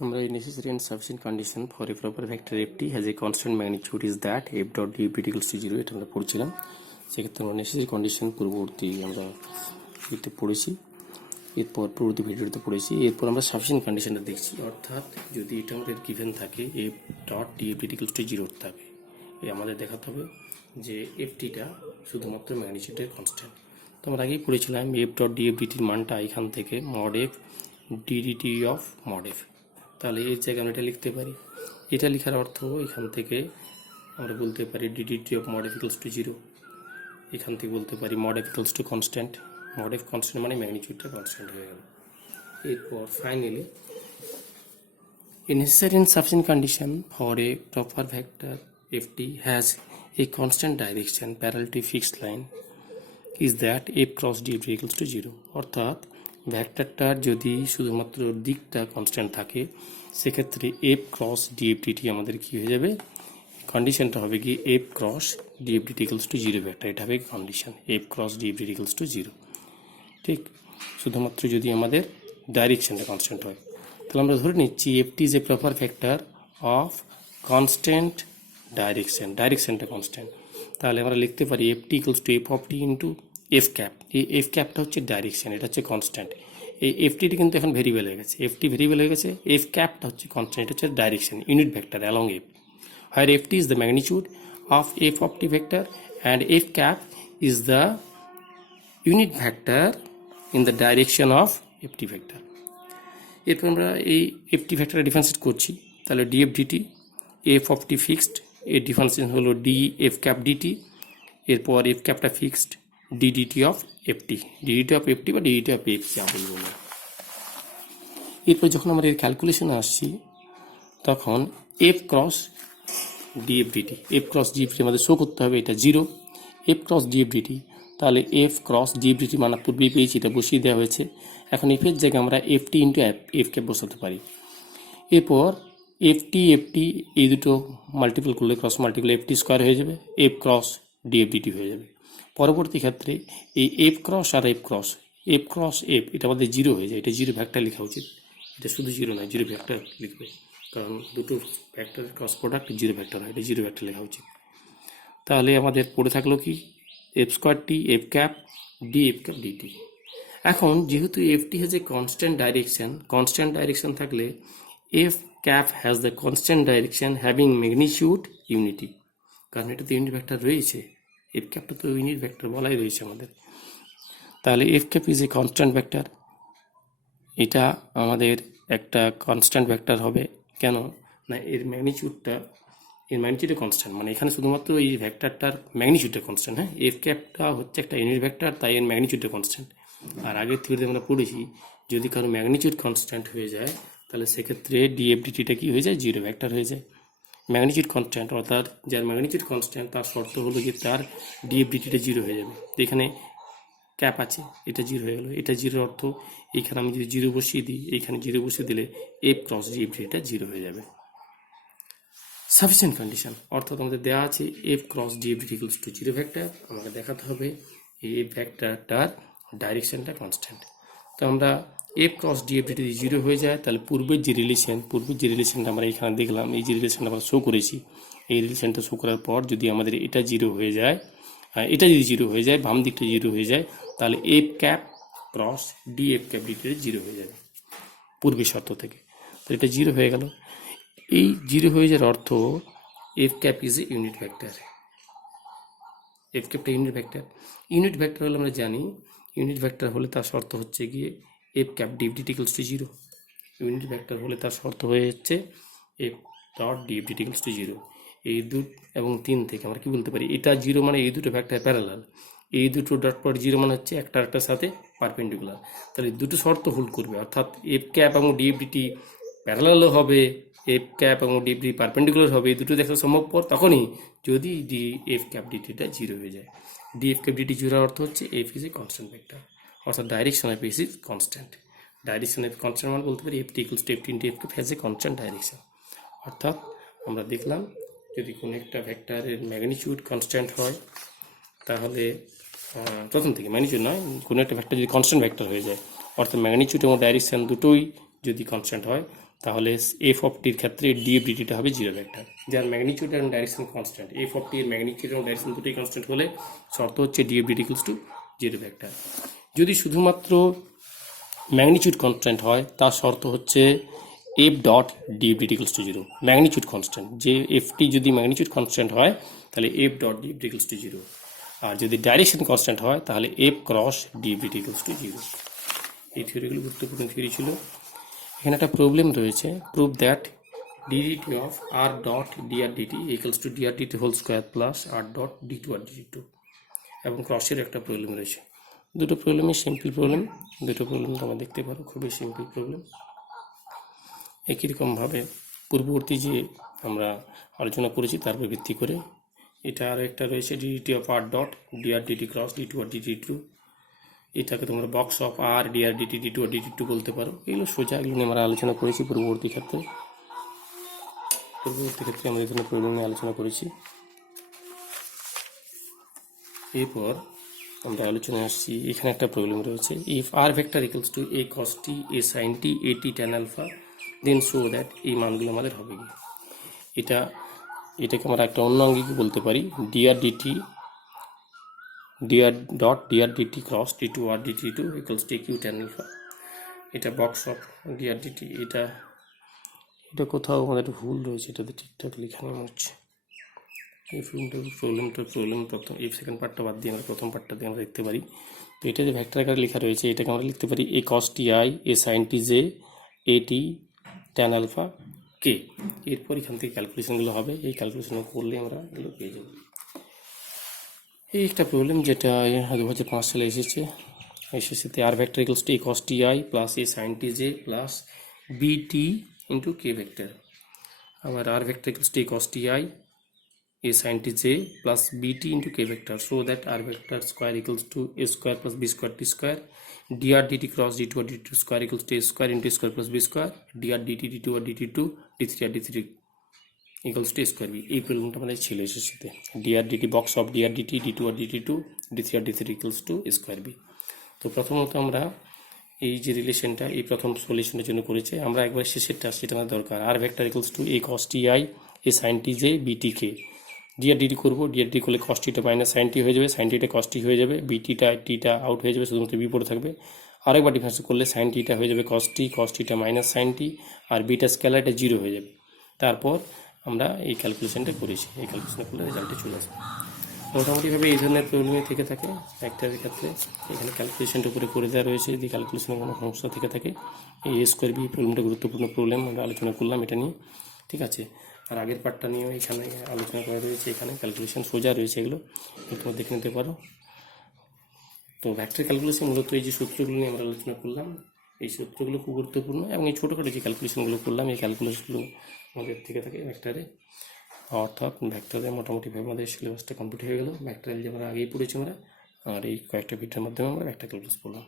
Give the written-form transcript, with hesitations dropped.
আমরা necessary and sufficient condition for a proper vector ft has a constant magnitude is that f dot df equals to 0 এটা আমরা পড়ছিলাম। সেক্ষেত্রে আমরা necessary condition পূর্ববর্তী আমরা এতে পড়েছি, এরপর পূর্ববর্তী ভিডিওতে পড়েছি। এরপর আমরা সাফিসিয়েন্ট কন্ডিশনটা দেখছি, অর্থাৎ যদি এটা আমাদের গিভেন থাকে f dot df equals to 0 থাকে, আমাদের দেখাতে হবে যে ftটা শুধুমাত্র ম্যাগনিটিউডের কনস্ট্যান্ট। তো আমরা আগেই পড়েছিলাম f ডট df dt মানটা এখান থেকে mod f ddt of mod f। তাহলে এর জায়গায় আমরা এটা লিখতে পারি। এটা লেখার অর্থ এখান থেকে আমরা বলতে পারি ddt of mod f equals to 0। এখান থেকে বলতে পারি mod f equals to constant। mod f constant মানে ম্যাগনিটিউডটা কনস্ট্যান্ট হয়ে গেল। এরপর finally a necessary and sufficient condition for a proper vector ft has a constant direction parallel to a fixed line is that f cross df equals to 0। অর্থাৎ ভেক্টরটার যদি শুধুমাত্র দিকটা constant থাকে, সেক্ষেত্রে f ক্রস df dt আমাদের কি হয়ে যাবে, কন্ডিশনটা হবে কি f cross df dt equals to 0 vector, এটা হবে condition f cross df dt equals to 0। ঠিক, শুধুমাত্র যদি আমাদের ডাইরেকশনটা কনস্ট্যান্ট হয়। তাহলে আমরা ধরে নিচ্ছি ft is a proper vector of constant direction, ডাইরেকশনটা কনস্ট্যান্ট। তাহলে আমরা লিখতে পারি ft equals to f of t into F cap. এই এফ ক্যাপটা হচ্ছে ডাইরেকশন, এটা হচ্ছে কনস্ট্যান্ট। এই এফটিটি কিন্তু এখন ভেরিয়েবল হয়ে গেছে, এফটি ভেরিয়েবল হয়ে গেছে, এফ ক্যাপটা হচ্ছে কনস্ট্যান্ট, এটা হচ্ছে direction unit vector along F, where ft is the magnitude of f of t vector and f cap is the unit vector in the direction of ft vector। এরপর আমরা এই ft ভেক্টরে differentiate করছি, তাহলে df dt f of t fixed, এর differentiation হলো df cap dt, এরপর f capটা fixed ddt of ft, ddt of ft বা ddt অফ f যা বলবো না। এরপর যখন আমরা এর ক্যালকুলেশনে আসছি, তখন f cross df dt, f cross df dt আমাদের শো করতে হবে এটা 0, f ক্রস df dt, তাহলে f ক্রস df dt মানে পূর্বেই পেয়েছি, এটা বসিয়ে দেওয়া হয়েছে। এখন f এর জায়গায় আমরা ft ইন্টু f কে বসাতে পারি। এরপর ft এই দুটো মাল্টিপল করলে ক্রস মাল্টিপল ft স্কোয়ার হয়ে যাবে, f ক্রস df dt হয়ে যাবে। পরবর্তী ক্ষেত্রে এই f ক্রস আর f ক্রস f এটা আমাদের 0 হয়ে যায়, এটা 0 ভেক্টর লেখা উচিত, এটা শুধু 0 নয় 0 ভেক্টর লিখবে, কারণ দুটো ভেক্টর ক্রস প্রোডাক্ট 0 ভেক্টর হয়, এটা 0 ভেক্টর লেখা উচিত। তাহলে আমাদের পড়ে থাকলো কি f square t f cap df cap dt। এখন যেহেতু ft has a constant direction থাকলে f cap has the constant direction having magnitude unity, কারণ এটা তো ইউনিট ভেক্টর রয়েছে, f capটা তো ইউনিট ভেক্টর বলাই রয়েছে আমাদের। তাহলে f cap is a constant vector, এটা আমাদের একটা কনস্ট্যান্ট ভেক্টর হবে। কেন না, এর ম্যাগনিটিউডটা কনস্ট্যান্ট, মানে এখানে শুধুমাত্র এই ভেক্টরটার ম্যাগনিটিউডটা কনস্ট্যান্ট। হ্যাঁ, এফ ক্যাপটা হচ্ছে একটা ইউনিট ভেক্টর, তাই এর ম্যাগনিটিউডটা কনস্ট্যান্ট। আর আগের থেকে আমরা পড়েছি যদি কারো ম্যাগনিটিউড কনস্ট্যান্ট হয়ে যায়, তাহলে সেক্ষেত্রে ডিএফ ডিটিটা কি হয়ে যায়, 0 ভেক্টর হয়ে যায়। ম্যাগনিটিউড কনস্ট্যান্ট অর্থাৎ যার ম্যাগনিটিউড কনস্ট্যান্ট তার শর্ত হলো যে তার ডিএফ ডিটিটা 0 হয়ে যাবে। এখানে ক্যাপ আছে, এটা 0 হয়ে গেল, এটা 0 অর্থ এইখানে আমি যদি 0 বসিয়ে দিই, এইখানে 0 বসিয়ে দিলে এফ ক্রস ডিএফ ডিটিটা 0 হয়ে যাবে। সাফিসিয়েন্ট কন্ডিশন অর্থাৎ আমাদের দেওয়া আছে F cross DF DT equals to 0 vector, আমাকে দেখাতে হবে এই ভেক্টরটার ডাইরেকশনটা কনস্ট্যান্ট। তো আমরা এফ ক্রস ডিএফ ডিটি 0 হয়ে যায়, তাহলে পূর্বের যে রিলেশনটা আমরা এখানে দেখলাম, এই যে রিলেশনটা আমরা শো করেছি, এই রিলেশনটা শো করার পর যদি আমাদের এটা 0 হয়ে যায়, এটা যদি 0 হয়ে যায়, বাম দিকটা 0 হয়ে যায়, তাহলে F cap cross DF cap DT 0 হয়ে যাবে পূর্বের শর্ত থেকে। তো এটা 0 হয়ে গেল। এই 0 হয়ে যাওয়ার অর্থ F cap is a unit vector, F ক্যাপটা ইউনিট ভেক্টর হলে আমরা জানি ইউনিট ভেক্টর হলে তার শর্ত হচ্ছে গিয়ে F cap DF DT equals to 0। Unit vector হলে তার শর্ত হয়ে যাচ্ছে F dot DF DT equals to 0। এই 2 এবং 3 থেকে আমরা কি বলতে পারি, এটা 0 মানে এই দুটো ভেক্টর প্যারালাল, এই দুটো ডট পর 0 মানে হচ্ছে একটার সাথে পারপেন্ডিকুলার। তাহলে দুটো শর্ত হোল্ড করবে, অর্থাৎ এফ ক্যাপ এবং ডিএফ ডিটি প্যারালালও হবে, এফ ক্যাপ এবং ডিএফ ডিটি পারপেন্ডিকুলার হবে, এই দুটো দেখা সম্ভবপর তখনই যদি এফ ক্যাপ ডিটিটা 0 হয়ে যায়। ডিএফ ক্যাপ ডিটি 0 অর্থ হচ্ছে F is a constant vector, অর্থাৎ direction of F is constant. Direction of constant মানে বলতে পারি ft equals to F into F cap has a constant direction. অর্থাৎ আমরা দেখলাম যদি কোনো একটা ভেক্টরের ম্যাগনিটিউড কনস্ট্যান্ট হয়, তাহলে প্রথম থেকে ম্যাগনিটিউড নয়, কোনো একটা ভেক্টর যদি কনস্ট্যান্ট ভেক্টর হয়ে যায়, অর্থাৎ ম্যাগনিটিউড এবং ডাইরেকশন দুটোই যদি কনস্ট্যান্ট হয়, তাহলে এফ অফ টির ক্ষেত্রে ডিএফ ডিটিটা হবে জিরো ভেক্টর, যার ম্যাগনিটিউড এবং direction constant. F of t এর ম্যাগনিটিউড এবং ডাইরেকশন দুটোই কনস্ট্যান্ট হলে শর্ত হচ্ছে df DT equals to zero vector. যদি শুধুমাত্র ম্যাগনিটিউড কনস্ট্যান্ট হয় তার শর্ত হচ্ছে F dot DF DT equals to zero. Magnitude constant, যে এফটি যদি ম্যাগনিটিউড কনস্ট্যান্ট হয় তাহলে F dot DF DT equals to zero, আর যদি ডাইরেকশন কনস্ট্যান্ট হয় তাহলে F cross DF DT equals to zero. এই থিওরিগুলো গুরুত্বপূর্ণ থিওরি ছিল। এখানে একটা প্রবলেম রয়েছে, prove that DDT of R dot DR DT equals to DR DT whole square plus R dot D two R DT two, এবং ক্রসের একটা প্রবলেম রয়েছে। দুটো প্রবলেমই সিম্পল প্রবলেম, দুটো প্রবলেম তোমরা দেখতে পারো, খুবই সিম্পল প্রবলেম। একই রকমভাবে পূর্ববর্তী যে আমরা আলোচনা করেছি তার উপর ভিত্তি করে এটা আরও একটা রয়েছে, DDT of R dot DR DT cross D two R DT two. এটাকে তোমরা box of R DR DT D two R DT two বলতে পারো। এগুলো সোজা, এগুলো নিয়ে আমরা আলোচনা করেছি পূর্ববর্তী ক্ষেত্রে আমরা এই ধরনের প্রবলেম নিয়ে আলোচনা করেছি। এরপর আমরা আলোচনায় আসছি, এখানে একটা প্রবলেম রয়েছে, if R vector equals to A cos T A sine T A T tan alpha then show that, এই মানগুলো আমাদের হবে কি। এটাকে আমরা একটা অন্য অঙ্গিকে বলতে পারি, DR DT DR dot DR DT cross D two R DT two equals to Q tan alpha. এটা বক্স অফ ডিআর ডিটি। এটা কোথাও আমাদের ভুল রয়েছে, এটাতে ঠিকঠাক লেখা নেই মনে হচ্ছে। এই প্রবলেম প্রথম এই সেকেন্ড পার্টটা বাদ দিয়ে আমরা প্রথম পার্টটা দিয়ে আমরা দেখতে পারি। তো এটা যে ভেক্টর আকারে লেখা রয়েছে, এটাকে আমরা লিখতে পারি a cos t i a sine t j a T tan alpha k. এরপর এখান থেকে ক্যালকুলেশনগুলো হবে, এই ক্যালকুলেশন করলে আমরা এগুলো পেয়ে যাব। এই একটা প্রবলেম যেটা 2005 সালে এসেছে r vector equals to A cos t i plus a sine t j plus b t into k vector. আমার r vector equals to A cos t i a sin t j plus bt into k vector, so that r vector square equals to a square plus b square t square, dr dt cross d2 or dt2 square equals to a square into a square plus b square, dr dt d2 or dt2 d3 or d3 equals to a square b। এই প্রবলেমটা আমাদের ছিল এর সাথে, dr dt box of dr dt d2 or dt2 d3 or d3 equals to a square b। তো প্রথমত আমরা এই যে রিলেশনটা এই প্রথম সলিউশনের জন্য করেছে, আমরা একবার শেষেরটা সেটা আমার দরকার। R vector equals to a cos ti a sin t j bt k, dr dt করবো, ডিআর ডি করলে কস টিটা মাইনাস সাইন টি হয়ে যাবে, সাইন টিটা কস টি হয়ে যাবে, বিটিটা টিটা আউট হয়ে যাবে, শুধুমাত্র বি পড়ে থাকবে। আরেকবার ডিফারেন্স করলে সাইন টিটা হয়ে যাবে কস টিটা মাইনাস সাইন টি, আর বিটা স্কেলারটা জিরো হয়ে যাবে। তারপর আমরা এই ক্যালকুলেশনটা করেছি, এই ক্যালকুলেশন করলে রেজাল্টে চলে আসবে। মোটামুটিভাবে এই ধরনের প্রবলেমই থেকে থাকে ভেক্টরের ক্ষেত্রে। এখানে ক্যালকুলেশনটা উপরে করে দেওয়া রয়েছে, যদি ক্যালকুলেশনের কোনো সমস্যা থেকে থাকে এই এ স্কোয়ার বি প্রবলেমটা গুরুত্বপূর্ণ প্রবলেম, আমরা আলোচনা করলাম এটা নিয়ে, ঠিক আছে। আর আগের পার্টটা নিয়েও এখানে আলোচনা করা রয়েছে, এখানে ক্যালকুলেশন সোজা রয়েছে, এগুলো তোমরা দেখে নিতে পারো। তো ভেক্টর ক্যালকুলেশন মূলত এই যে সূত্রগুলো নিয়ে আমরা আলোচনা করলাম, এই সূত্রগুলো খুব গুরুত্বপূর্ণ, এবং এই ছোটোখাটো যে ক্যালকুলেশনগুলো করলাম এই ক্যালকুলেশনগুলো আমাদের থেকে থাকে ভেক্টরে। অর্থাৎ ভেক্টরে মোটামুটিভাবে আমাদের সিলেবাসটা কমপ্লিট হয়ে গেল। ভেক্টর যে আমরা আগেই পড়েছি আমরা, আর এই কয়েকটা ভিডিওর মাধ্যমে আমরা ভেক্টর ক্যালকুলাস করলাম।